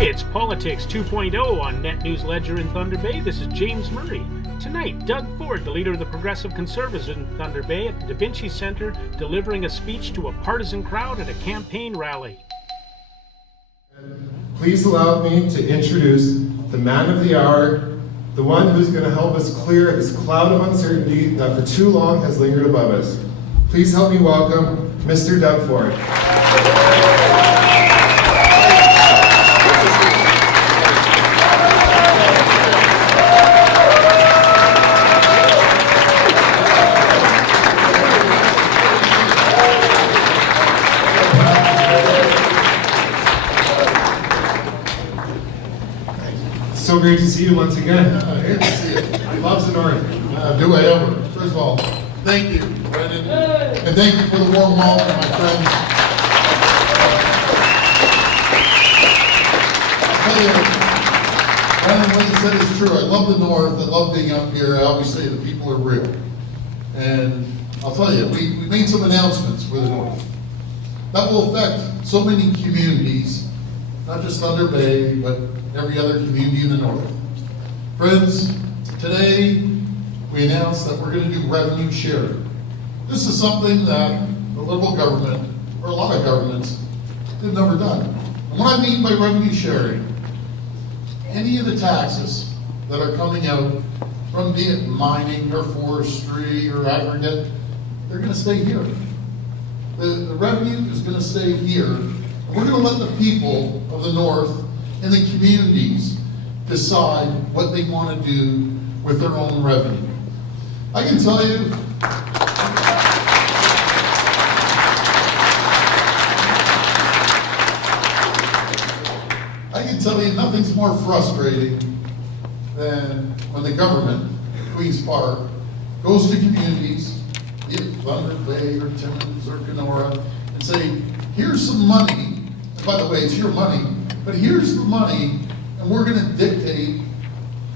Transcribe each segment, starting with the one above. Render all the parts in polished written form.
It's Politics 2.0 on Net News Ledger in Thunder Bay. This is James Murray. Tonight, Doug Ford, the leader of the Progressive Conservatives in Thunder Bay, at the Vinci Centre, delivering a speech to a partisan crowd at a campaign rally. Please allow me to introduce the man of the hour, the one who's going to help us clear this cloud of uncertainty that for too long has lingered above us. Please help me welcome Mr. Doug Ford. So great to see you once again. Great to see you. He loves the North. Do I ever? First of all, thank you, Brendan, and thank you for the warm welcome, my friends. I'll tell you, Brendan, what you said is true. I love the North. I love being up here. Obviously, the people are real. And I'll tell you, we made some announcements for the North. That will affect so many communities, not just Thunder Bay, but every other community in the North. Friends, today we announced that we're going to do revenue sharing. This is something that the Liberal government, or a lot of governments, have never done. And what I mean by revenue sharing, any of the taxes that are coming out from be it mining or forestry or aggregate, they're going to stay here. The revenue is going to stay here. And we're going to let the people of the North and the communities decide what they want to do with their own revenue. I can tell you, nothing's more frustrating than when the government, Queen's Park, goes to communities, be it Thunder Bay or Timmins or Kenora, and say, here's some money, and by the way, it's your money, but here's the money, and we're going to dictate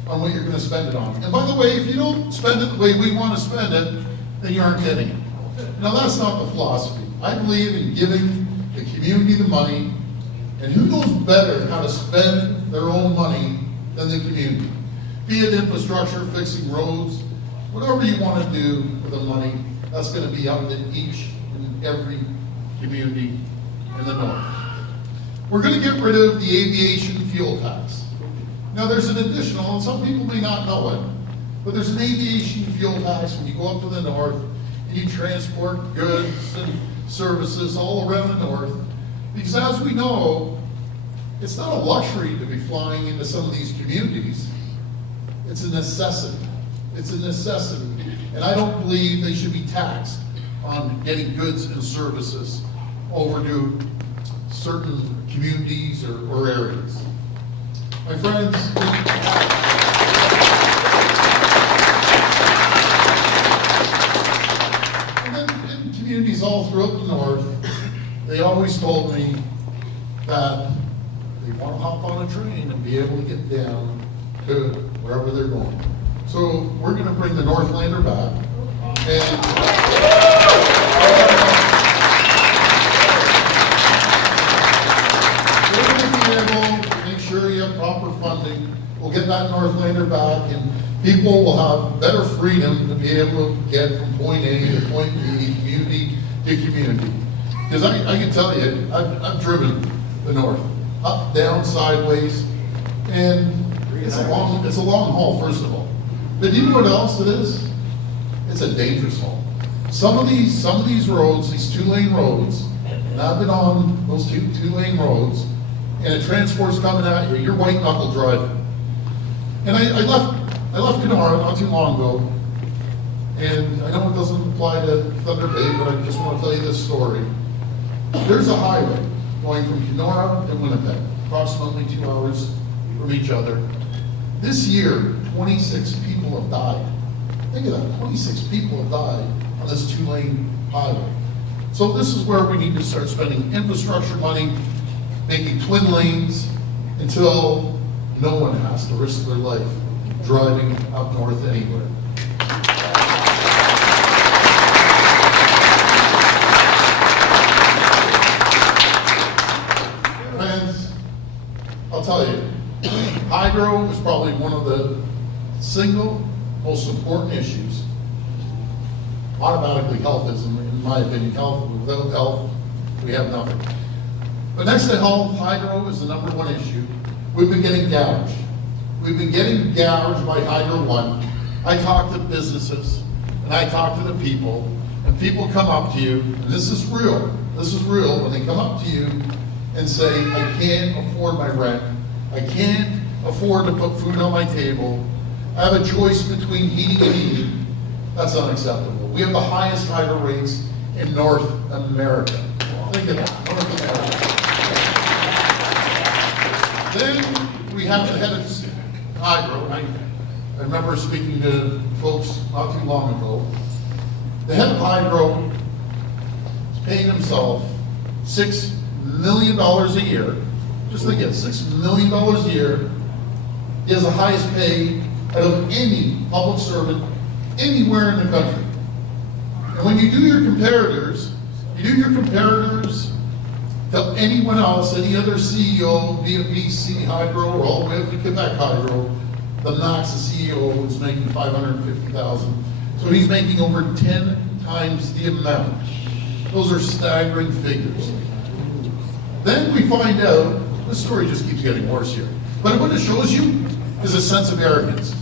on what you're going to spend it on. And by the way, if you don't spend it the way we want to spend it, then you aren't getting it. Now, that's not the philosophy. I believe in giving the community the money, and who knows better how to spend their own money than the community? Be it infrastructure, fixing roads, whatever you want to do with the money, that's going to be up to each and every community in the North. We're going to get rid of the aviation fuel tax. Now there's an additional, and some people may not know it, but there's an aviation fuel tax when you go up to the North and you transport goods and services all around the North. Because as we know, it's not a luxury to be flying into some of these communities. It's a necessity. It's a necessity. And I don't believe they should be taxed on getting goods and services over to certain communities or areas. My friends, and then in communities all throughout the North, they always told me that they want to hop on a train and be able to get down to wherever they're going. So we're going to bring the Northlander back. And we're going to be able to make sure you have proper funding. We'll get that Northlander back, and people will have better freedom to be able to get from point A to point B, community to community. Because I can tell you, I've driven the North, up, down, sideways, and it's a long haul, first of all. But you know what else it is? It's a dangerous haul. Some of these roads, these 2-lane roads, and I've been on those two-lane roads, and a transport's coming at you, you're white knuckle driving. And I left Kenora not too long ago, and I know it doesn't apply to Thunder Bay, but I just want to tell you this story. There's a highway going from Kenora to Winnipeg, approximately 2 hours from each other. This year, 26 people have died. Think of that, 26 people have died on this 2-lane highway. So this is where we need to start spending infrastructure money, making twin lanes, until no one has to risk their life driving up north anywhere. I'll tell you, hydro is probably one of the single most important issues. Automatically health is, in my opinion, health. Without health, we have nothing. But next to health, hydro is the number one issue. We've been getting gouged. We've been getting gouged by Hydro One. I talk to businesses, and I talk to the people, and people come up to you, and this is real, when they come up to you and say, I can't afford my rent, I can't afford to put food on my table, I have a choice between heating and eating. That's unacceptable. We have the highest hydro rates in North America. Think of that, North America. Then we have the head of hydro. I remember speaking to folks not too long ago. The head of hydro is paying himself $6 million a year. Just think it, $6 million a year. He has the highest pay out of any public servant anywhere in the country. And when you do your comparators to anyone else, any other CEO, be it BC Hydro or all the way up to Quebec Hydro, the max the CEO is making $550,000. So he's making over 10 times the amount. Those are staggering figures. Then we find out, this story just keeps getting worse here, but what it shows you is a sense of arrogance.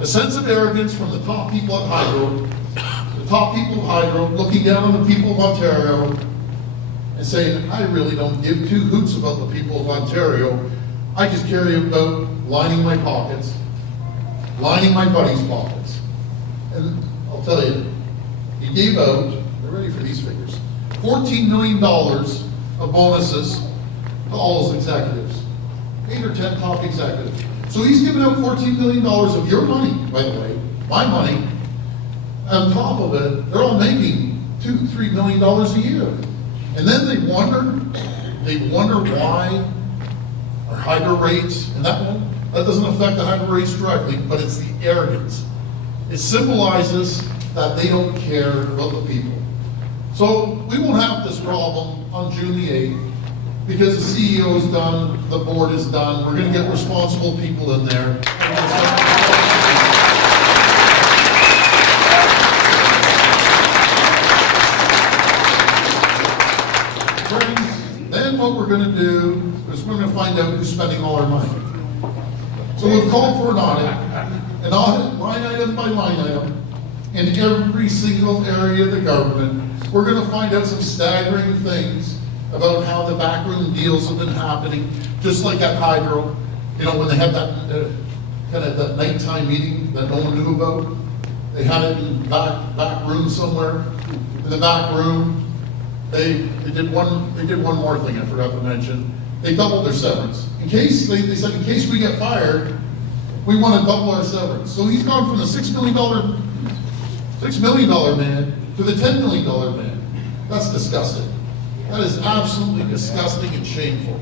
A sense of arrogance from the top people at Hydro, the top people of Hydro, looking down on the people of Ontario and saying, I really don't give two hoots about the people of Ontario. I just care about lining my pockets, lining my buddies' pockets. And I'll tell you, he gave out, they're ready for these figures, $14 million of bonuses to all his executives, 8 or 10 top executives. So he's giving out $14 million of your money, by the way, my money. On top of it, they're all making $2, $3 million a year. And then they wonder why our hydro rates, and that doesn't affect the hydro rates directly, but it's the arrogance. It symbolizes that they don't care about the people. So we won't have this problem on June the 8th because the CEO is done, the board is done, we're going to get responsible people in there. Friends, then what we're going to do is we're going to find out who's spending all our money. So we've called for an audit line item by line item, in every single area of the government. We're going to find out some staggering things about how the backroom deals have been happening, just like at Hydro. You know, when they had that kind of that nighttime meeting that no one knew about, they had it in back room somewhere. In the back room, they did one more thing I forgot to mention. They doubled their severance. In case they said, in case we get fired, we want to double our severance. So he's gone from the $6 million man to the $10 million man. That's disgusting. That is absolutely disgusting and shameful.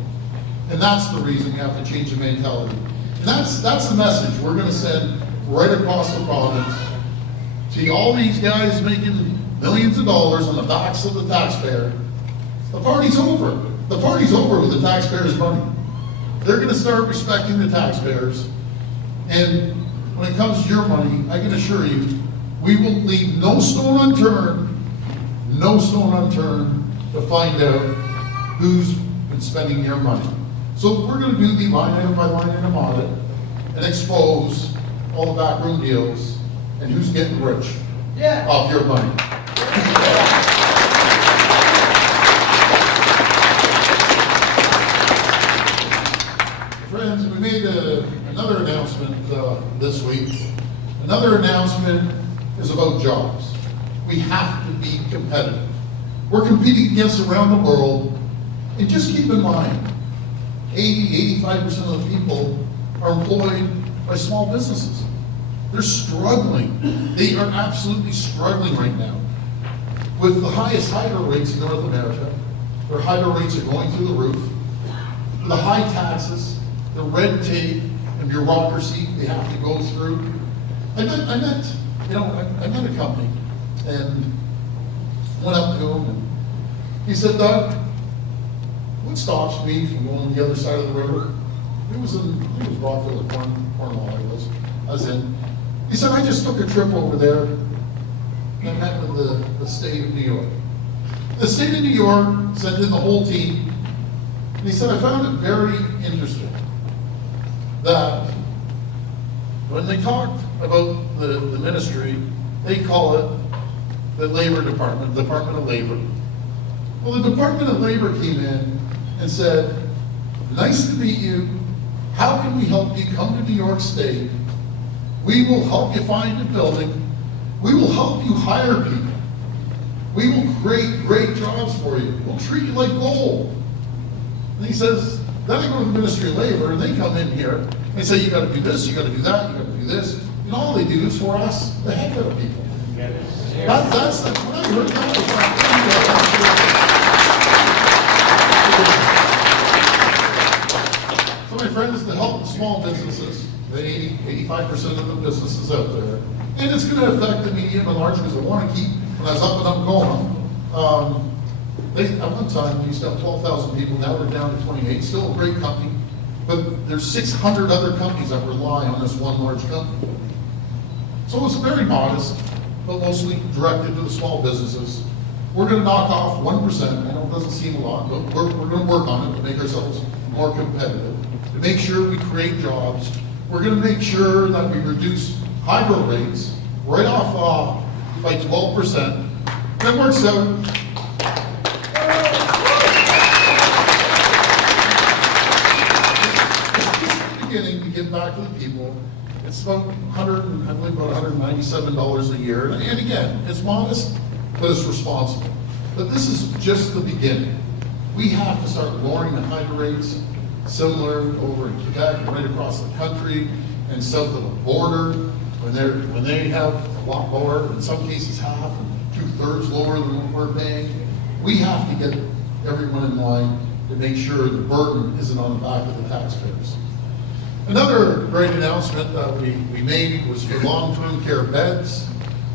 And that's the reason we have to change the mentality. And that's the message we're going to send right across the province. See, all these guys making millions of dollars on the backs of the taxpayer. The party's over. The party's over with the taxpayers' money. They're going to start respecting the taxpayers. And when it comes to your money, I can assure you, we will leave no stone unturned to find out who's been spending your money. So we're going to do the line item by line item audit and expose all the backroom deals and who's getting rich off your money. Friends, we made another announcement this week. Another announcement is about jobs. We have to be competitive. We're competing against around the world, and just keep in mind, 80–85% of the people are employed by small businesses. They're struggling. They are absolutely struggling right now. With the highest hydro rates in North America, their hydro rates are going through the roof. The high taxes, the red tape and bureaucracy they have to go through. I met a company and went up to him and he said, Doug, what stops me from going on the other side of the river It was Rockville or Cornwall, I was in. He said, I just took a trip over there and met with the state of New York. The state of New York sent in the whole team, and he said, I found it very interesting that when they talked about the ministry, they call it the Labor Department, Department of Labor. Well, the Department of Labor came in and said, nice to meet you. How can we help you come to New York State? We will help you find a building. We will help you hire people. We will create great jobs for you. We'll treat you like gold. And he says, then I go to the Ministry of Labor, and they come in here, and they say, you gotta do this, you gotta do that, you gotta do this. And all they do is harass the heck out of people. That's when I heard that. So my friends, to help the small businesses, the 85% of the businesses out there, and it's going to affect the medium and large because I want to keep, when I was up and up going, at one time we used to have 12,000 people, now we're down to 28, still a great company, but there's 600 other companies that rely on this one large company. So it's very modest, but mostly directed to the small businesses. We're going to knock off 1%, I know it doesn't seem a lot, but we're going to work on it to make ourselves more competitive, to make sure we create jobs. We're going to make sure that we reduce hydro rates right off by 12%. That works out. Just the beginning to get back to the people. It's about $197 a year. And again, it's modest, but it's responsible. But this is just the beginning. We have to start lowering the hydro rates, similar over in Quebec and right across the country and south of the border, when they have a lot lower, in some cases half and 2/3 lower than what we're paying. We have to get everyone in line to make sure the burden isn't on the back of the taxpayers. Another great announcement that we made was for long-term care beds.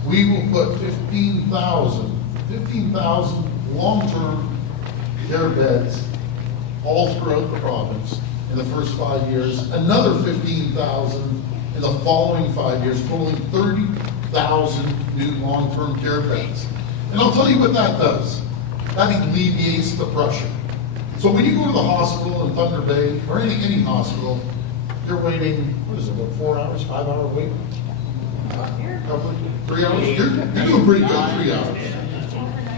We will put 15,000 long-term care beds all throughout the province in the first 5 years, another 15,000 in the following 5 years, totaling 30,000 new long-term care beds. And I'll tell you what that does. That alleviates the pressure. So when you go to the hospital in Thunder Bay, or any hospital, you're waiting, what is it, about 4 hours, 5 hour wait? Couple, 3 hours? You're doing pretty good, 3 hours.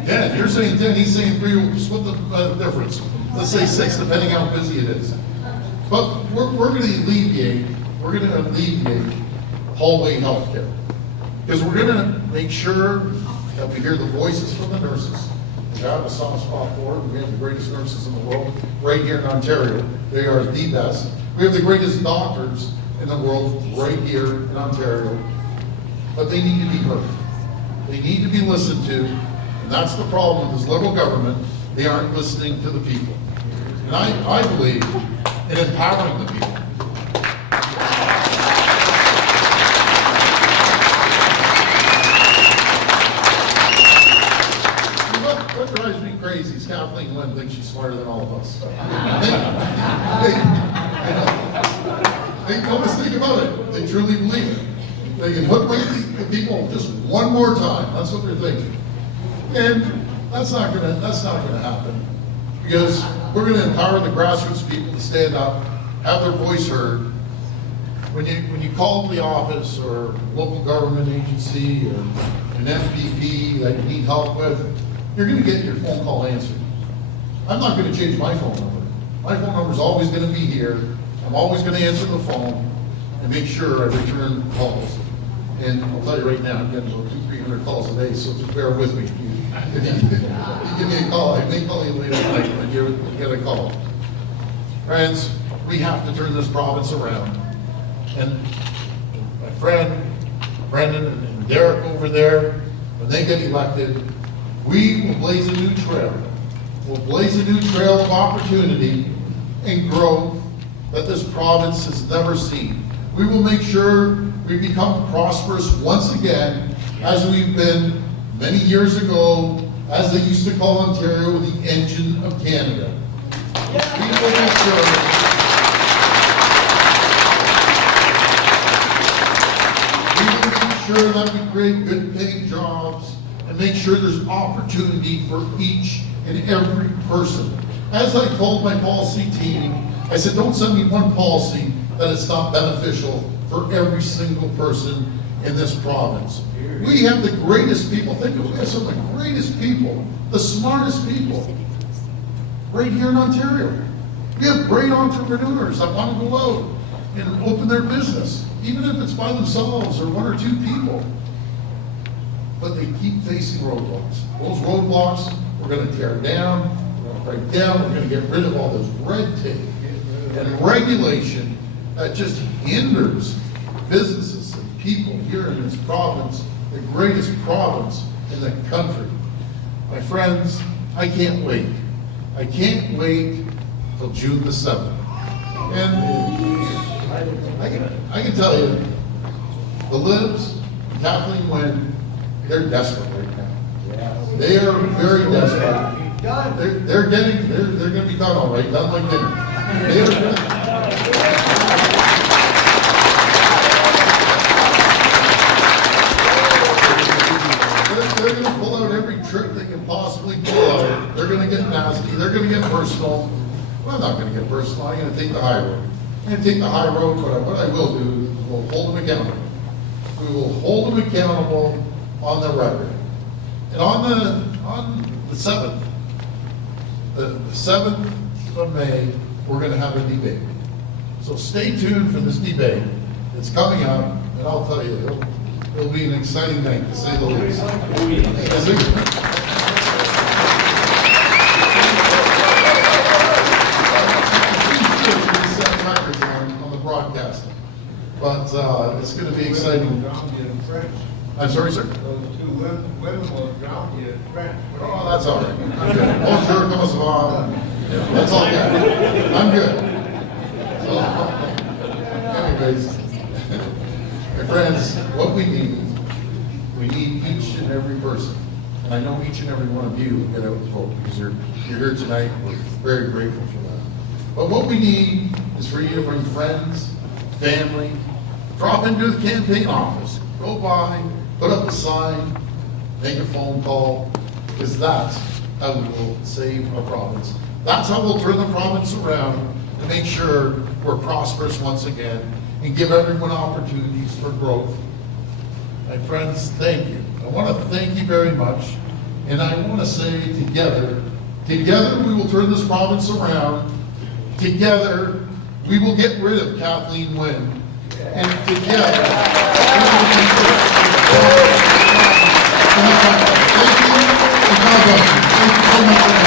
Yeah, you're saying 10, he's saying 3, split the difference. Let's say 6, depending how busy it is. But we're going to alleviate hallway healthcare. Because we're going to make sure that we hear the voices from the nurses. We have a soft spot for it. We have the greatest nurses in the world right here in Ontario. They are the best. We have the greatest doctors in the world right here in Ontario. But they need to be heard. They need to be listened to. And that's the problem with this liberal government. They aren't listening to the people. And I believe in empowering the people. What drives me crazy is Kathleen Lynn thinks she's smarter than all of us. They don't think about it. They truly believe it. They can hoodwink the people just one more time. That's what they're thinking. And that's not gonna happen. Because we're gonna empower the grassroots people to stand up, have their voice heard. When you call the office or local government agency or an FPP that you need help with, you're gonna get your phone call answered. I'm not gonna change my phone number. My phone number is always gonna be here. I'm always gonna answer the phone and make sure I return calls. And I'll tell you right now, I'm getting about 200-300 calls a day, so just bear with me. If you give me a call, I may call you later tonight when you get a call. Friends, we have to turn this province around. And my friend Brendan and Derek over there, when they get elected, we will blaze a new trail. We'll blaze a new trail of opportunity and growth that this province has never seen. We will make sure we become prosperous once again, as we've been many years ago, as they used to call Ontario the engine of Canada. We will make sure sure that we create good paying jobs and make sure there's opportunity for each and every person. As I told my policy team, I said, don't send me one policy that is not beneficial for every single person in this province. We have the greatest people. Think of it, we have some of the greatest people, the smartest people, right here in Ontario. We have great entrepreneurs that want to go out and open their business, even if it's by themselves or one or two people. But they keep facing roadblocks. Those roadblocks we're going to tear down, we're going to break down, we're going to get rid of all this red tape and regulation that just hinders businesses and people here in this province, the greatest province in the country. My friends, I can't wait. I can't wait till June the 7th. And I can tell you, the Libs, Kathleen Wynne, they're desperate right now. They are very desperate. They're going to be done all right, done like dinner. They're going to pull out every trick they can possibly pull out. They're going to get nasty. They're going to get personal. Well, I'm not going to get personal. I'm going to take the high road. I'm going to take the high road, but what I will do is we'll hold them accountable. We will hold them accountable on the record. And on the 7th, the 7th of May, we're going to have a debate. So stay tuned for this debate. It's coming up, and I'll tell you, it'll be an exciting night, to say the least. On the broadcasting, but it's going to be exciting. I'm sorry, sir. Those two women will drown you in French. Oh, that's all right. I'm good. Bonjour, comment ça va? That's all good. I'm good. So, anyways, my friends, what we need each and every person, and I know each and every one of you will get out and vote because you're here tonight. We're very grateful for that. But what we need is for you to bring friends, family, drop into the campaign office, go by, put up a sign, make a phone call, because that's how we will save our province. That's how we'll turn the province around to make sure we're prosperous once again and give everyone opportunities for growth. My friends, thank you. I want to thank you very much. And I want to say together we will turn this province around. Together, we will get rid of Kathleen Wynne. And together, Thank you, and God bless you. Thank you so much.